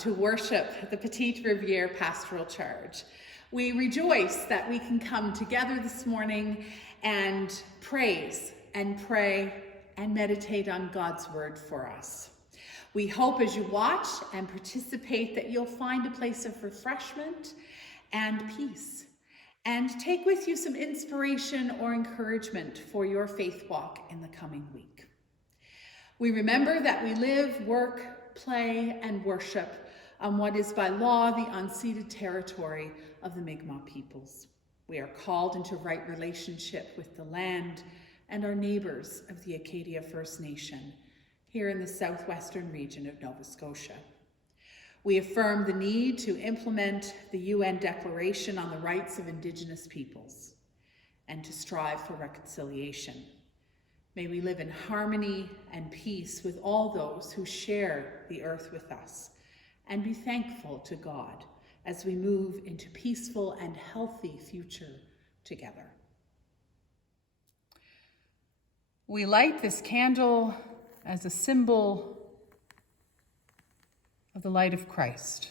to worship the Petite Riviere Pastoral Church. We rejoice that we can come together this morning and praise and pray and meditate on God's word for us. We hope as you watch and participate that you'll find a place of refreshment and peace, and take with you some inspiration or encouragement for your faith walk in the coming week. We remember that we live, work, play, and worship on what is by law the unceded territory of the Mi'kmaq peoples. We are called into right relationship with the land and our neighbors of the Acadia First Nation here in the southwestern region of Nova Scotia. We affirm the need to implement the UN Declaration on the Rights of Indigenous Peoples and to strive for reconciliation. May we live in harmony and peace with all those who share the earth with us, and be thankful to God as we move into peaceful and healthy future together. We light this candle as a symbol of the light of Christ.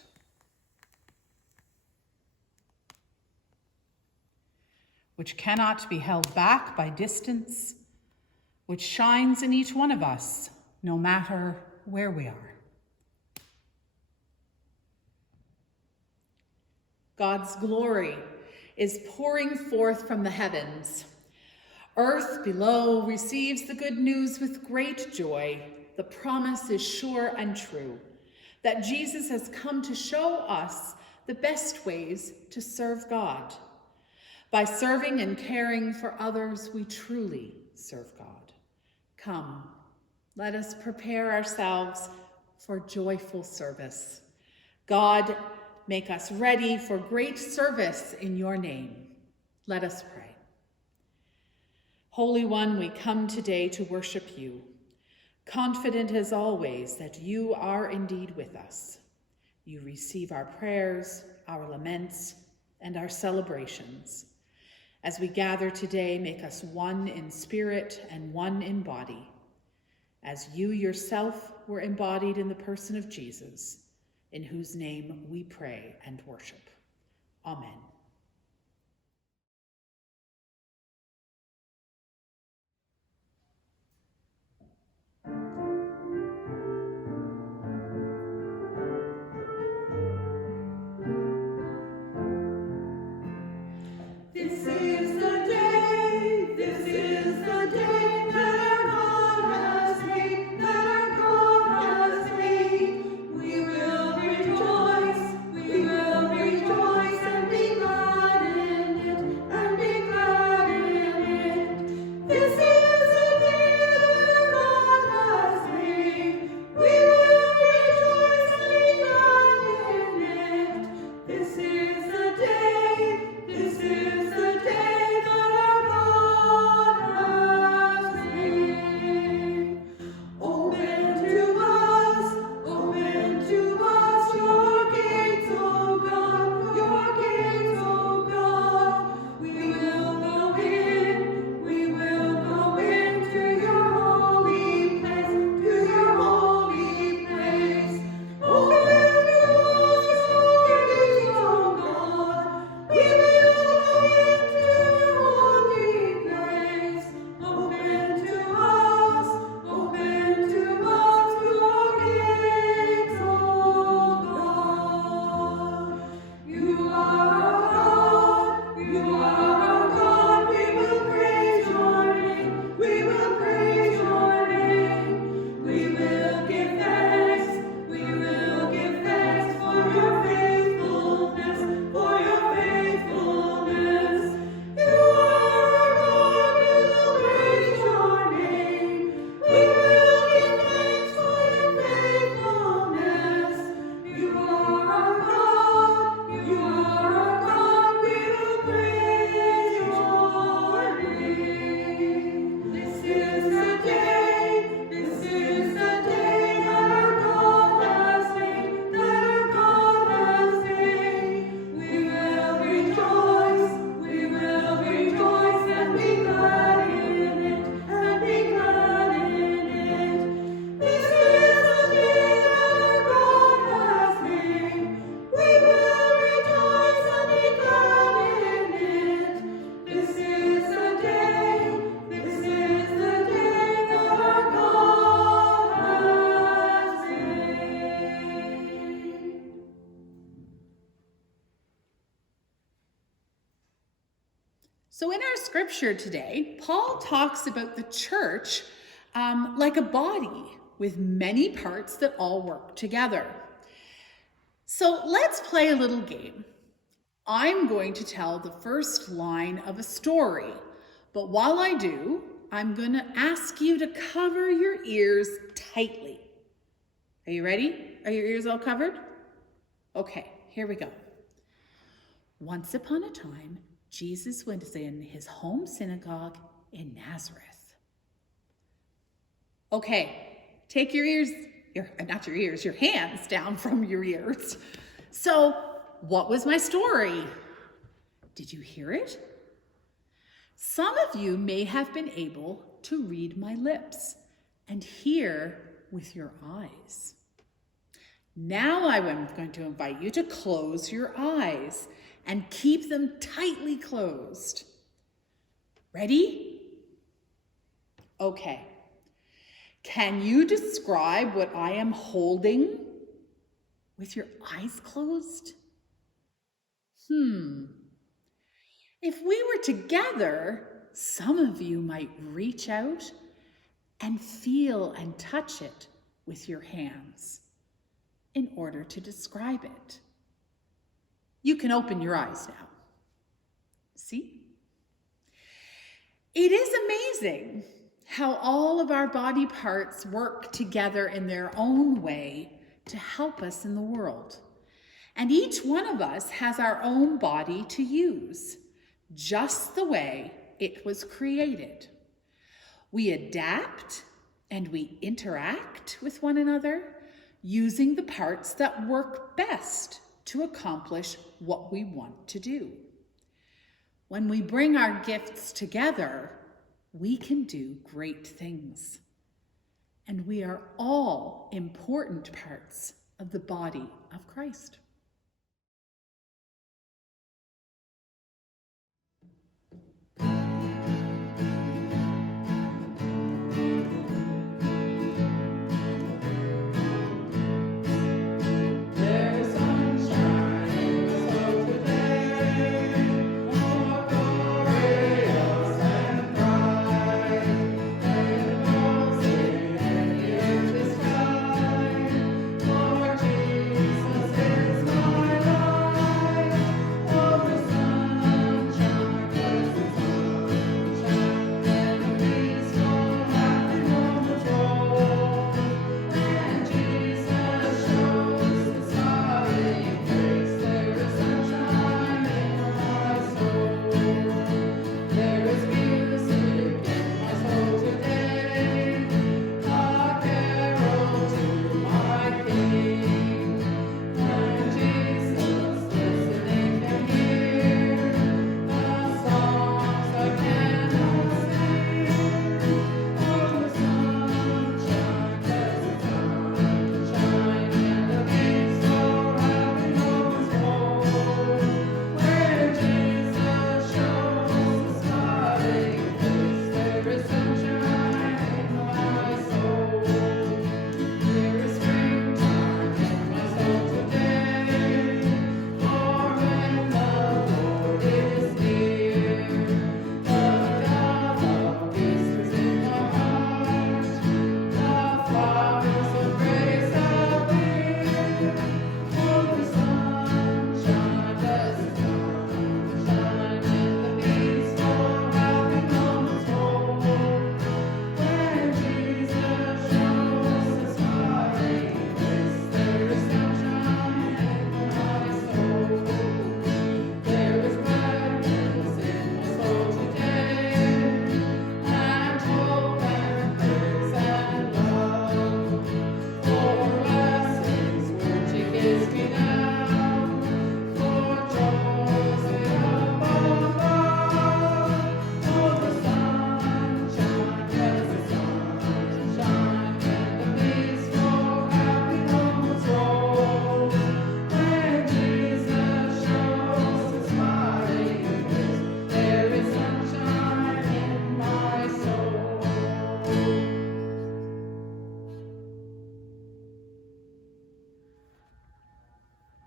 Which cannot be held back by distance, which shines in each one of us, no matter where we are. God's glory is pouring forth from the heavens. Earth below receives the good news with great joy. The promise is sure and true, that Jesus has come to show us the best ways to serve God. By serving and caring for others, we truly serve God. Come, let us prepare ourselves for joyful service. God, make us ready for great service in your name. Let us pray. Holy One, we come today to worship you, confident as always that you are indeed with us. You receive our prayers, our laments, and our celebrations. As we gather today, make us one in spirit and one in body, as you yourself were embodied in the person of Jesus, in whose name we pray and worship. Amen. We will rejoice and be glad. So in our scripture today, Paul talks about the church like a body with many parts that all work together. So let's play a little game. I'm going to tell the first line of a story, but while I do, I'm going to ask you to cover your ears tightly. Are you ready? Are your ears all covered? Okay, here we go. Once upon a time, Jesus was in his home synagogue in Nazareth. Okay, take your hands down from your ears. So, what was my story? Did you hear it? Some of you may have been able to read my lips and hear with your eyes. Now I am going to invite you to close your eyes and keep them tightly closed. Ready? Okay. Can you describe what I am holding with your eyes closed? If we were together, some of you might reach out and feel and touch it with your hands in order to describe it. You can open your eyes now. See? It is amazing how all of our body parts work together in their own way to help us in the world. And each one of us has our own body to use, just the way it was created. We adapt and we interact with one another using the parts that work best to accomplish what we want to do. When we bring our gifts together, we can do great things. And we are all important parts of the body of Christ.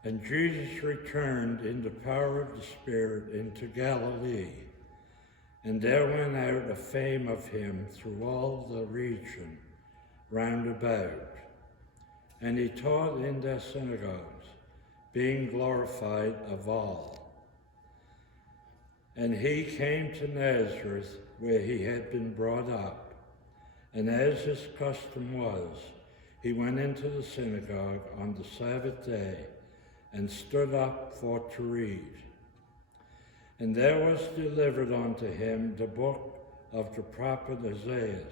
And Jesus returned in the power of the Spirit into Galilee, And there went out a fame of him through all the region round about. And he taught in their synagogues, being glorified of all. And he came to Nazareth, where he had been brought up. And as his custom was, he went into the synagogue on the Sabbath day and stood up for to read. And there was delivered unto him the book of the prophet Isaiah.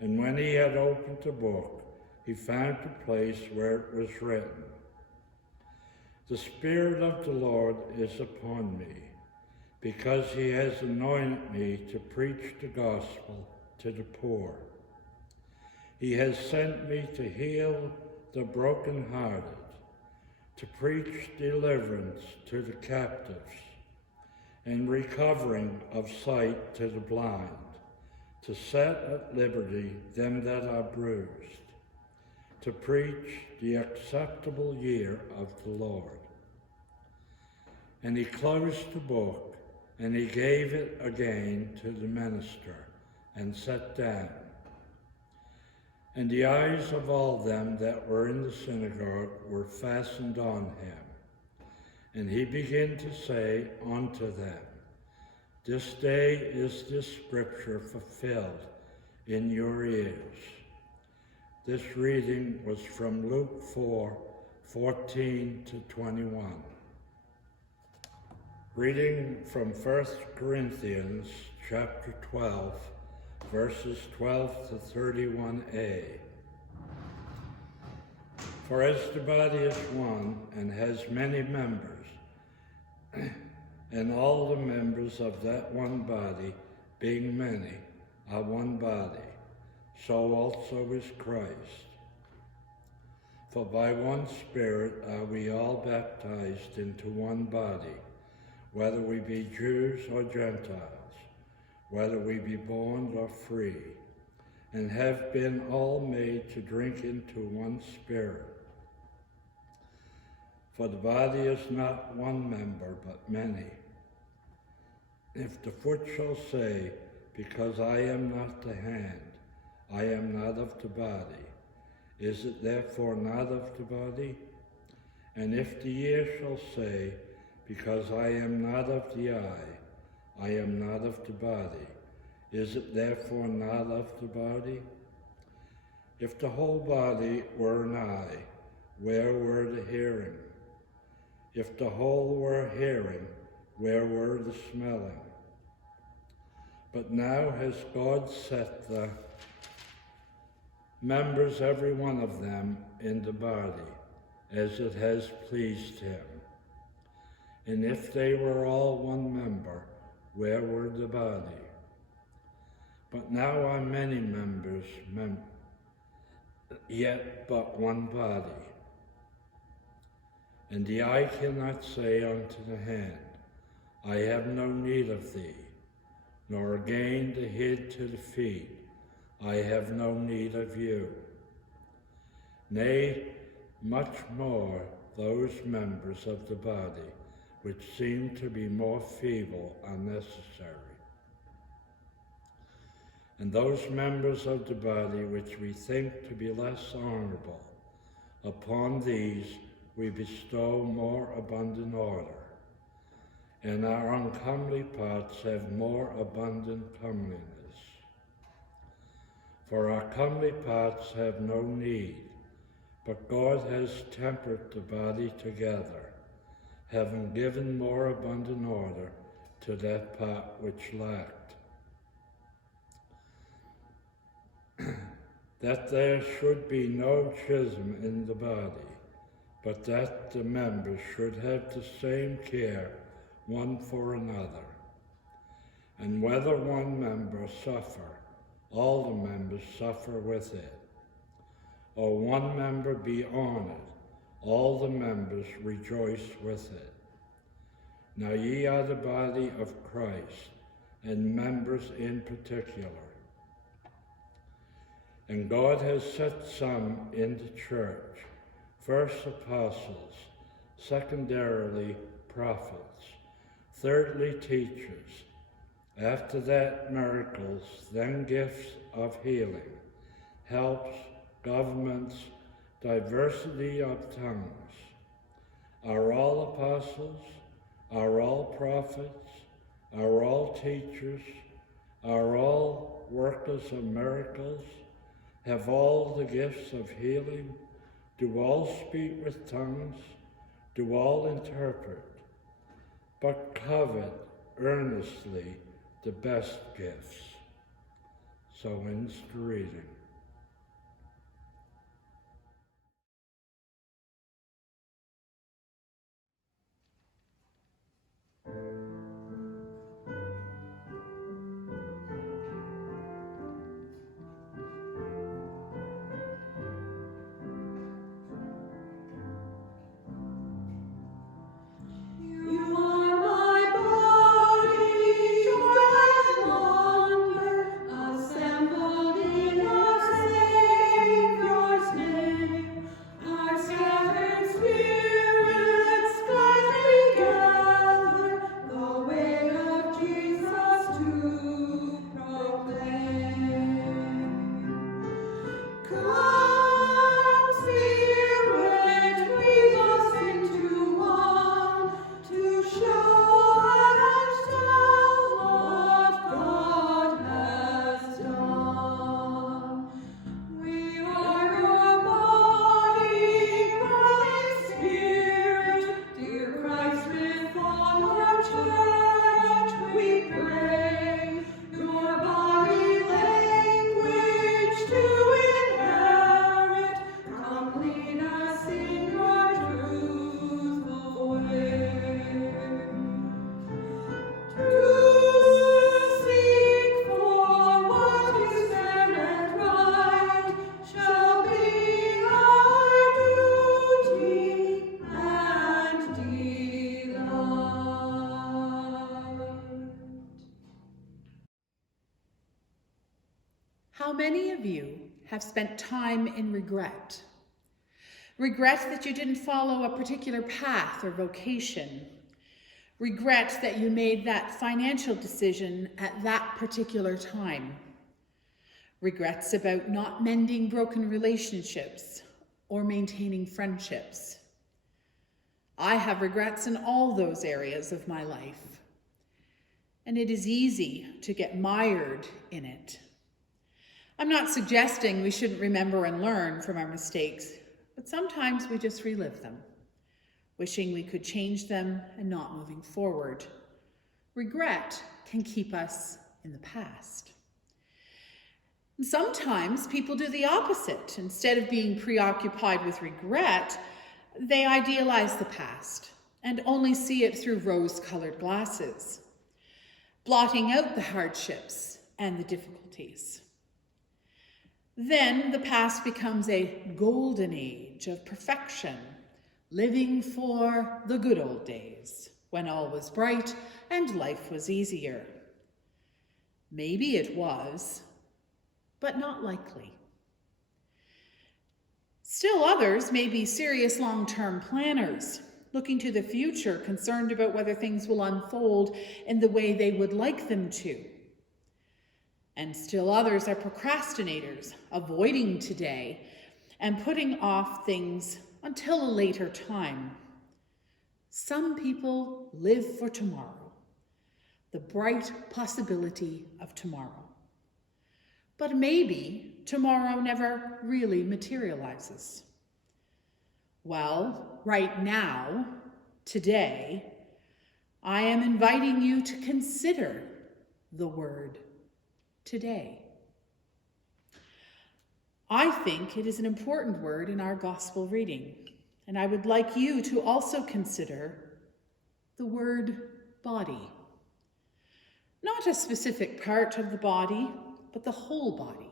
And when he had opened the book, he found the place where it was written, The Spirit of the Lord is upon me, because he has anointed me to preach the gospel to the poor. He has sent me to heal the brokenhearted, to preach deliverance to the captives, and recovering of sight to the blind, to set at liberty them that are bruised, to preach the acceptable year of the Lord. And he closed the book, and he gave it again to the minister, and sat down. And the eyes of all them that were in the synagogue were fastened on him. And he began to say unto them, This day is this scripture fulfilled in your ears. This reading was from Luke 4:14 to 21. Reading from 1 Corinthians chapter 12, verses 12 to 31a. For as the body is one and has many members, and all the members of that one body, being many, are one body, so also is Christ. For by one Spirit are we all baptized into one body, whether we be Jews or Gentiles, whether we be bond or free, and have been all made to drink into one Spirit. For the body is not one member, but many. If the foot shall say, Because I am not the hand, I am not of the body, is it therefore not of the body? And if the ear shall say, Because I am not of the eye, I am not of the body, is it therefore not of the body? If the whole body were an eye, where were the hearing? If the whole were hearing, where were the smelling? But now has God set the members, every one of them, in the body, as it has pleased him. And if they were all one member, where were the body? But now are many members, yet but one body. And the eye cannot say unto the hand, I have no need of thee, nor again the head to the feet, I have no need of you. Nay, much more those members of the body which seem to be more feeble are necessary. And those members of the body which we think to be less honorable, upon these we bestow more abundant order, and our uncomely parts have more abundant comeliness. For our comely parts have no need, but God has tempered the body together, having given more abundant order to that part which lacked. That there should be no schism in the body, but that the members should have the same care one for another. And whether one member suffer, all the members suffer with it. Or one member be honored, all the members rejoice with it. Now ye are the body of Christ, and members in particular. And God has set some in the church, first apostles, secondarily prophets, thirdly teachers, After that, miracles, then gifts of healing, helps, governments, diversity of tongues. Are all apostles? Are all prophets? Are all teachers? Are all workers of miracles? Have all the gifts of healing? Do all speak with tongues? Do all interpret? But covet earnestly the best gifts. So ends the reading. How many of you have spent time in regret? Regret that you didn't follow a particular path or vocation. Regret that you made that financial decision at that particular time. Regrets about not mending broken relationships or maintaining friendships. I have regrets in all those areas of my life, and it is easy to get mired in it. I'm not suggesting we shouldn't remember and learn from our mistakes, but sometimes we just relive them, wishing we could change them and not moving forward. Regret can keep us in the past. And sometimes people do the opposite. Instead of being preoccupied with regret, they idealize the past and only see it through rose-colored glasses, blotting out the hardships and the difficulties. Then the past becomes a golden age of perfection, living for the good old days, when all was bright and life was easier. Maybe it was, but not likely. Still others may be serious long-term planners, looking to the future, concerned about whether things will unfold in the way they would like them to. And still others are procrastinators, avoiding today and putting off things until a later time. Some people live for tomorrow, the bright possibility of tomorrow. But maybe tomorrow never really materializes. Well, right now, today, I am inviting you to consider the word today. I think it is an important word in our gospel reading, and I would like you to also consider the word body. Not a specific part of the body, but the whole body.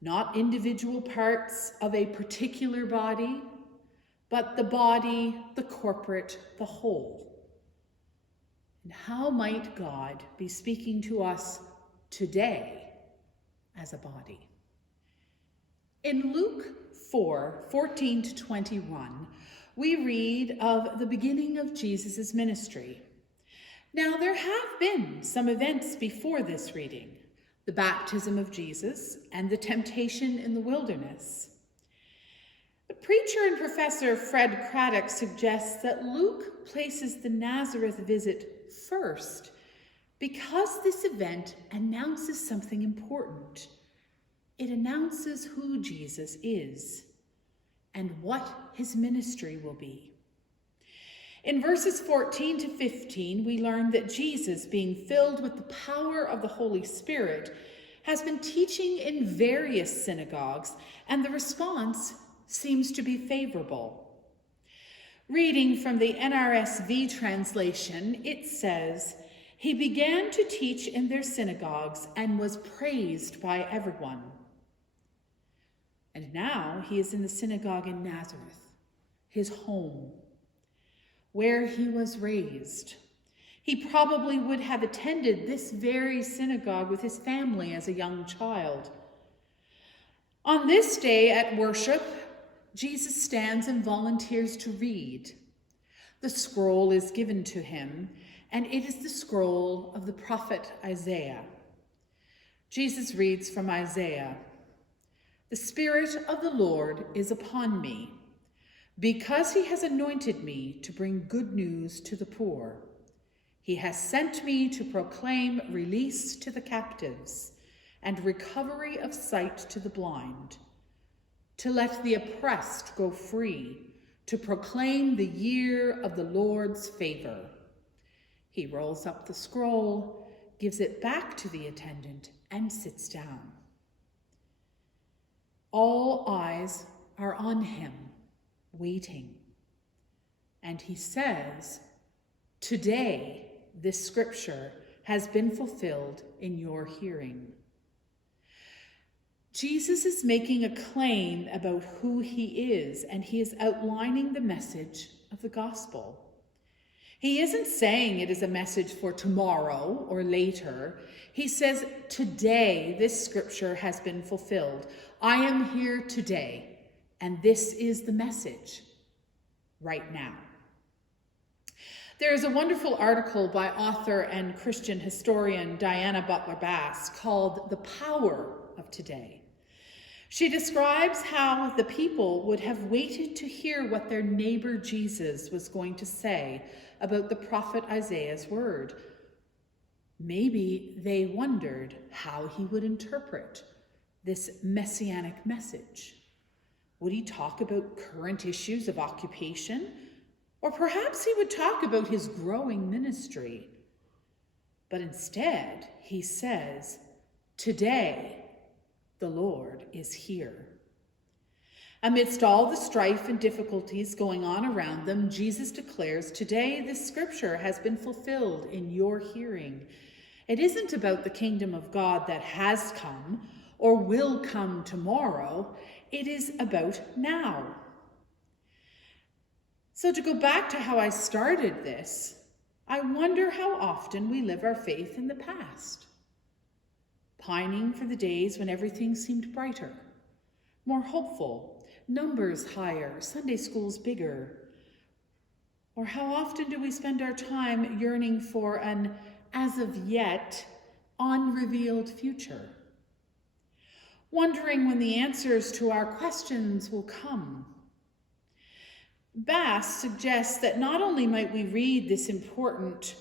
Not individual parts of a particular body, but the body, the corporate, the whole. And how might God be speaking to us today as a body? In Luke 4:14-21, we read of the beginning of Jesus' ministry. Now, there have been some events before this reading: the baptism of Jesus and the temptation in the wilderness. The preacher and professor Fred Craddock suggests that Luke places the Nazareth visit first because this event announces something important. It announces who Jesus is and what his ministry will be. In verses 14 to 15, we learn that Jesus, being filled with the power of the Holy Spirit, has been teaching in various synagogues, and the response seems to be favorable. Reading from the NRSV translation, it says, "He began to teach in their synagogues and was praised by everyone." And now he is in the synagogue in Nazareth, his home, where he was raised. He probably would have attended this very synagogue with his family as a young child. On this day at worship, Jesus stands and volunteers to read. The scroll is given to him, and it is the scroll of the prophet Isaiah. Jesus reads from Isaiah, "The Spirit of the Lord is upon me, because he has anointed me to bring good news to the poor. He has sent me to proclaim release to the captives and recovery of sight to the blind, to let the oppressed go free, to proclaim the year of the Lord's favor." He rolls up the scroll, gives it back to the attendant, and sits down. All eyes are on him, waiting. And he says, "Today, this scripture has been fulfilled in your hearing." Jesus is making a claim about who he is, and he is outlining the message of the gospel. He isn't saying it is a message for tomorrow or later. He says, "Today, this scripture has been fulfilled. I am here today, and this is the message right now." There is a wonderful article by author and Christian historian Diana Butler Bass called "The Power of Today." She describes how the people would have waited to hear what their neighbor Jesus was going to say about the prophet Isaiah's word. Maybe they wondered how he would interpret this messianic message. Would he talk about current issues of occupation? Or perhaps he would talk about his growing ministry. But instead, he says, "Today, the Lord is here." Amidst all the strife and difficulties going on around them, Jesus declares, "Today, this scripture has been fulfilled in your hearing." It isn't about the kingdom of God that has come or will come tomorrow. It is about now. So to go back to how I started this, I wonder how often we live our faith in the past, pining for the days when everything seemed brighter, more hopeful, numbers higher, Sunday schools bigger. Or how often do we spend our time yearning for an, as of yet, unrevealed future, wondering when the answers to our questions will come? Bass suggests that not only might we read this important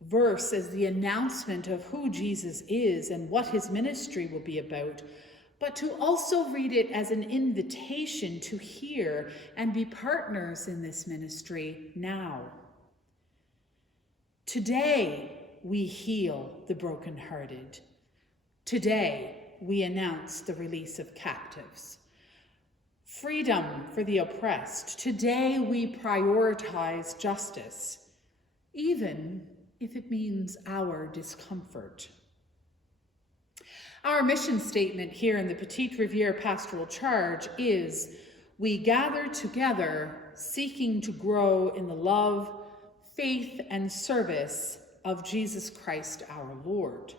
verse as the announcement of who Jesus is and what his ministry will be about, but to also read it as an invitation to hear and be partners in this ministry now. Today, we heal the brokenhearted. Today, we announce the release of captives. Freedom for the oppressed. Today, we prioritize justice, even if it means our discomfort. Our mission statement here in the Petite Riviere Pastoral Charge is, "We gather together, seeking to grow in the love, faith, and service of Jesus Christ our Lord."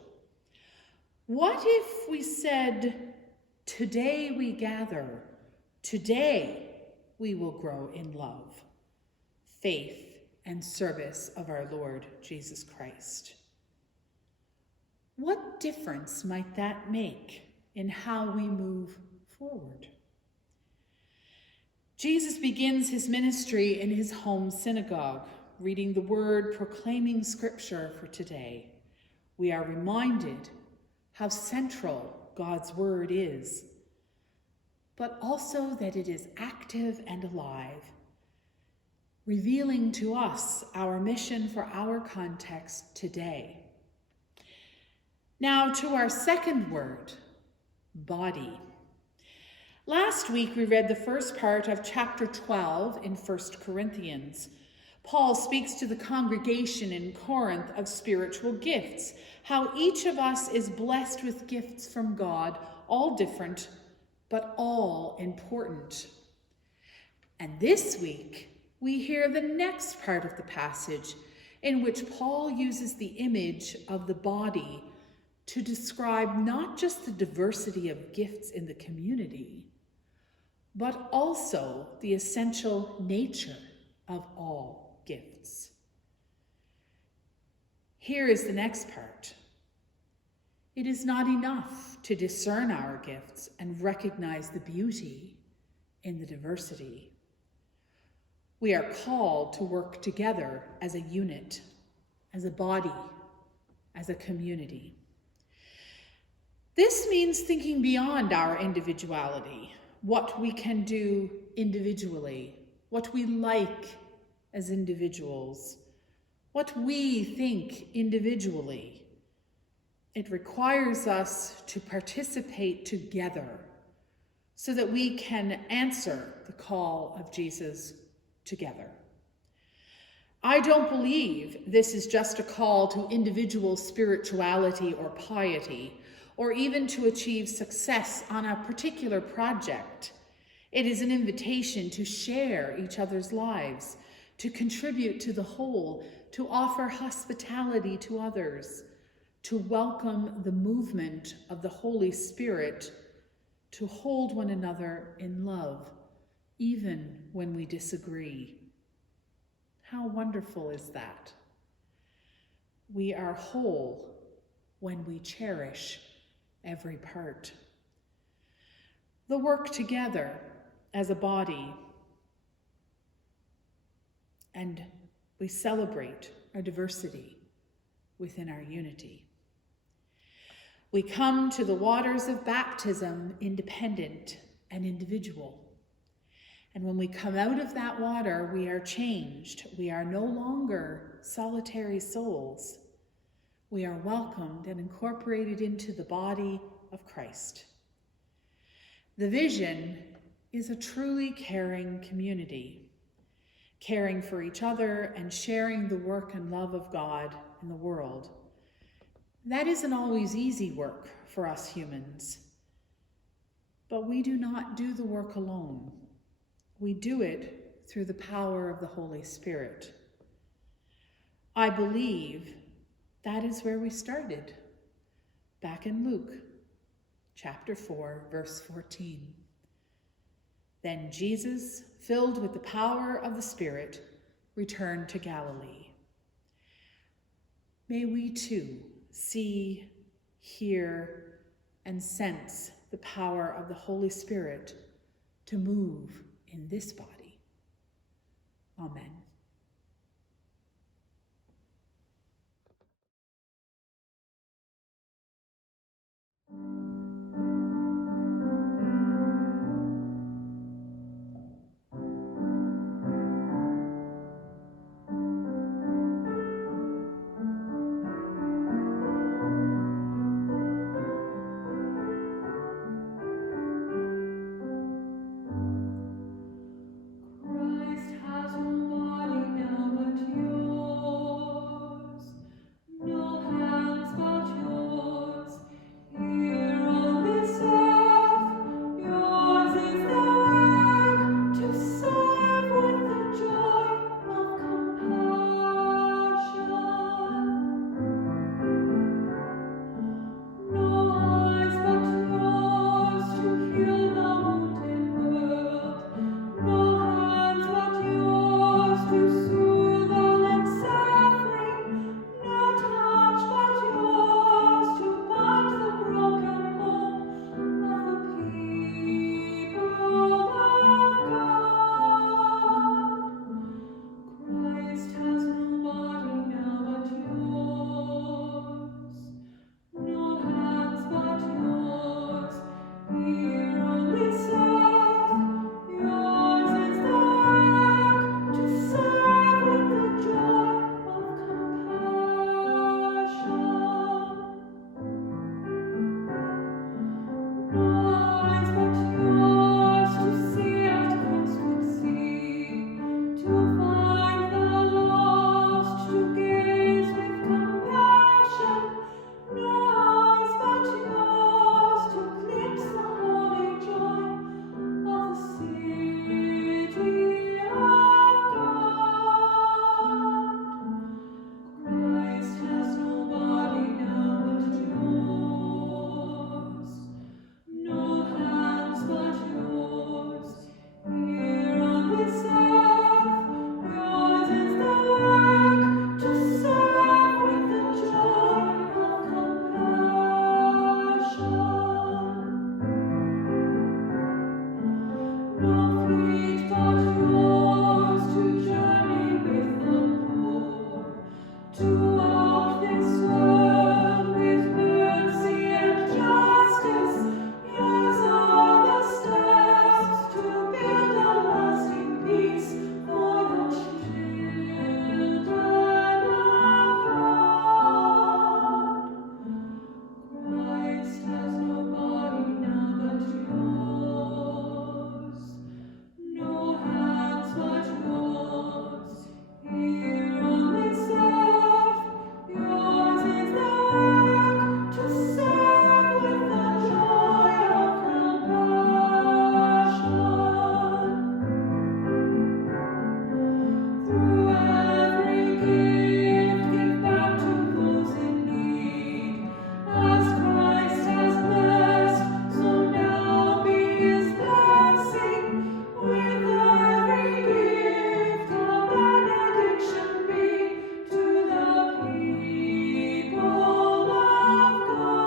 What if we said, "Today we gather, today we will grow in love, faith, and service of our Lord Jesus Christ. What difference might that make in how we move forward? Jesus begins his ministry in his home synagogue, reading the word, proclaiming scripture for today. We are reminded how central God's word is, but also that it is active and alive, revealing to us our mission for our context today. Now to our second word, body. Last week we read the first part of chapter 12 in 1 Corinthians. Paul speaks to the congregation in Corinth of spiritual gifts, how each of us is blessed with gifts from God, all different, but all important. And this week, we hear the next part of the passage in which Paul uses the image of the body to describe not just the diversity of gifts in the community, but also the essential nature of all gifts. Here is the next part. It is not enough to discern our gifts and recognize the beauty in the diversity. We are called to work together as a unit, as a body, as a community. This means thinking beyond our individuality, what we can do individually, what we like as individuals, what we think individually. It requires us to participate together so that we can answer the call of Jesus together. I don't believe this is just a call to individual spirituality or piety, or even to achieve success on a particular project. It is an invitation to share each other's lives, to contribute to the whole, to offer hospitality to others, to welcome the movement of the Holy Spirit, to hold one another in love, even when we disagree. How wonderful is that? We are whole when we cherish every part. The work together as a body, and we celebrate our diversity within our unity. We come to the waters of baptism independent and individual. And when we come out of that water, we are changed. We are no longer solitary souls. We are welcomed and incorporated into the body of Christ. The vision is a truly caring community, caring for each other and sharing the work and love of God in the world. That isn't always easy work for us humans, but we do not do the work alone. We do it through the power of the Holy Spirit. I believe that is where we started, back in Luke, chapter 4, verse 14. Then Jesus, filled with the power of the Spirit, returned to Galilee. May we too see, hear, and sense the power of the Holy Spirit to move in this body. Amen. Christ has won. Throughout this world with mercy and justice, yours are the steps to build a lasting peace for the children of God. Christ has no body now but yours, no hands but yours. Here on this earth, yours is the work to serve with the joy of compassion. Through every gift, give back to those in need. As Christ has blessed, so now be His blessing. With every gift, a benediction be to the people of God.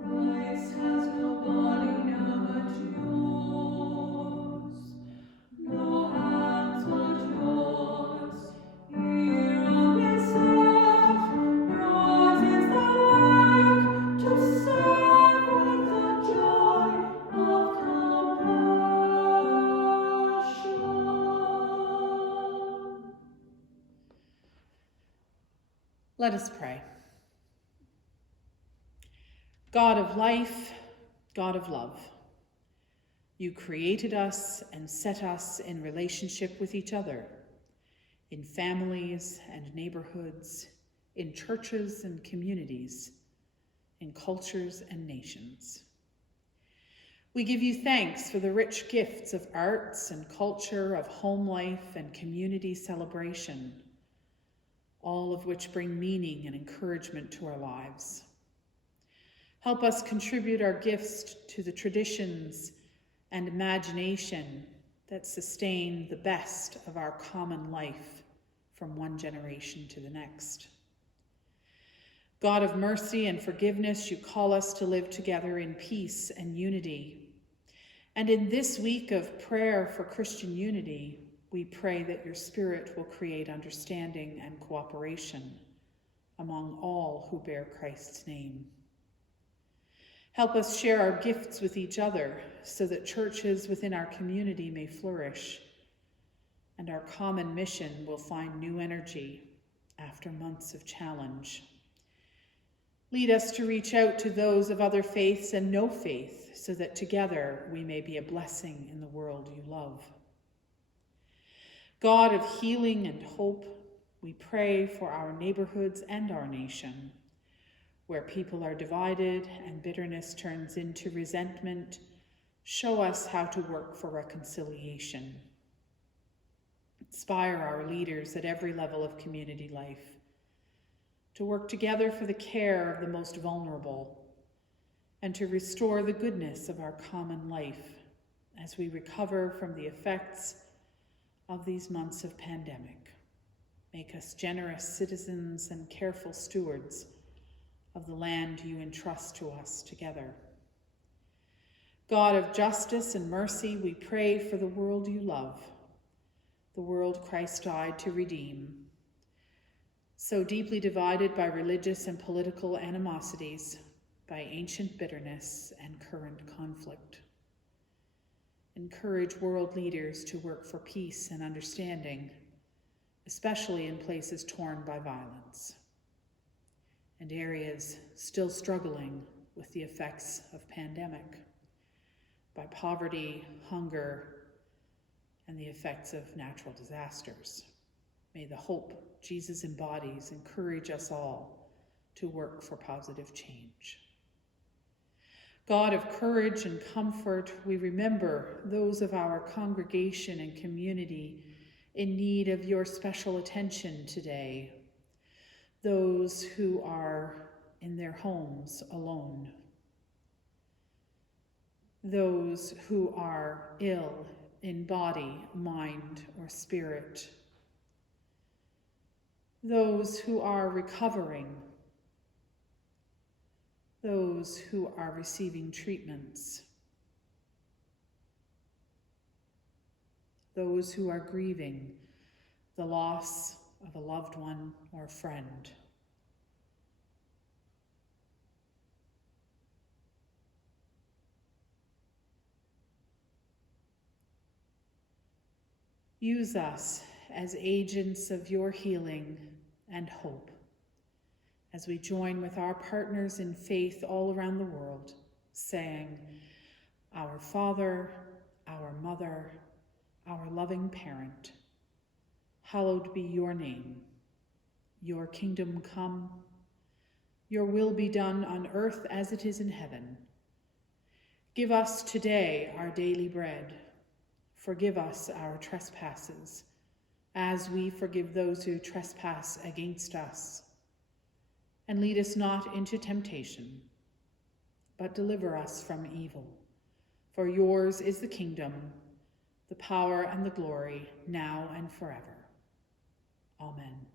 Christ has no body now but yours, no hands but yours. Here on this earth, yours is the work to serve with the joy of compassion. Let us pray. God of life, God of love, you created us and set us in relationship with each other, in families and neighborhoods, in churches and communities, in cultures and nations. We give you thanks for the rich gifts of arts and culture, of home life and community celebration, all of which bring meaning and encouragement to our lives. Help us contribute our gifts to the traditions and imagination that sustain the best of our common life from one generation to the next. God of mercy and forgiveness, you call us to live together in peace and unity. And in this week of prayer for Christian unity, we pray that your Spirit will create understanding and cooperation among all who bear Christ's name. Help us share our gifts with each other so that churches within our community may flourish and our common mission will find new energy after months of challenge. Lead us to reach out to those of other faiths and no faith so that together we may be a blessing in the world you love. God of healing and hope, we pray for our neighborhoods and our nation. Where people are divided and bitterness turns into resentment, show us how to work for reconciliation. Inspire our leaders at every level of community life to work together for the care of the most vulnerable and to restore the goodness of our common life as we recover from the effects of these months of pandemic. Make us generous citizens and careful stewards of the land you entrust to us together. God of justice and mercy, we pray for the world you love, the world Christ died to redeem, so deeply divided by religious and political animosities, by ancient bitterness and current conflict. Encourage world leaders to work for peace and understanding, especially in places torn by violence and areas still struggling with the effects of pandemic, by poverty, hunger, and the effects of natural disasters. May the hope Jesus embodies encourage us all to work for positive change. God of courage and comfort, we remember those of our congregation and community in need of your special attention today. Those who are in their homes alone. Those who are ill in body, mind, or spirit. Those who are recovering. Those who are receiving treatments. Those who are grieving the loss of a loved one or friend. Use us as agents of your healing and hope as we join with our partners in faith all around the world, saying, Our Father, our Mother, our loving parent, hallowed be your name. Your kingdom come, your will be done on earth as it is in heaven. Give us today our daily bread. Forgive us our trespasses, as we forgive those who trespass against us. And lead us not into temptation, but deliver us from evil. For yours is the kingdom, the power, and the glory, now and forever. Amen.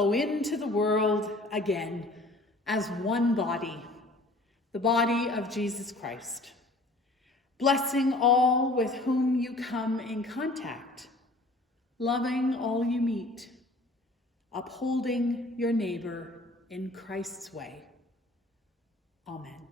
Go into the world again as one body, the body of Jesus Christ, blessing all with whom you come in contact, loving all you meet, upholding your neighbor in Christ's way. Amen.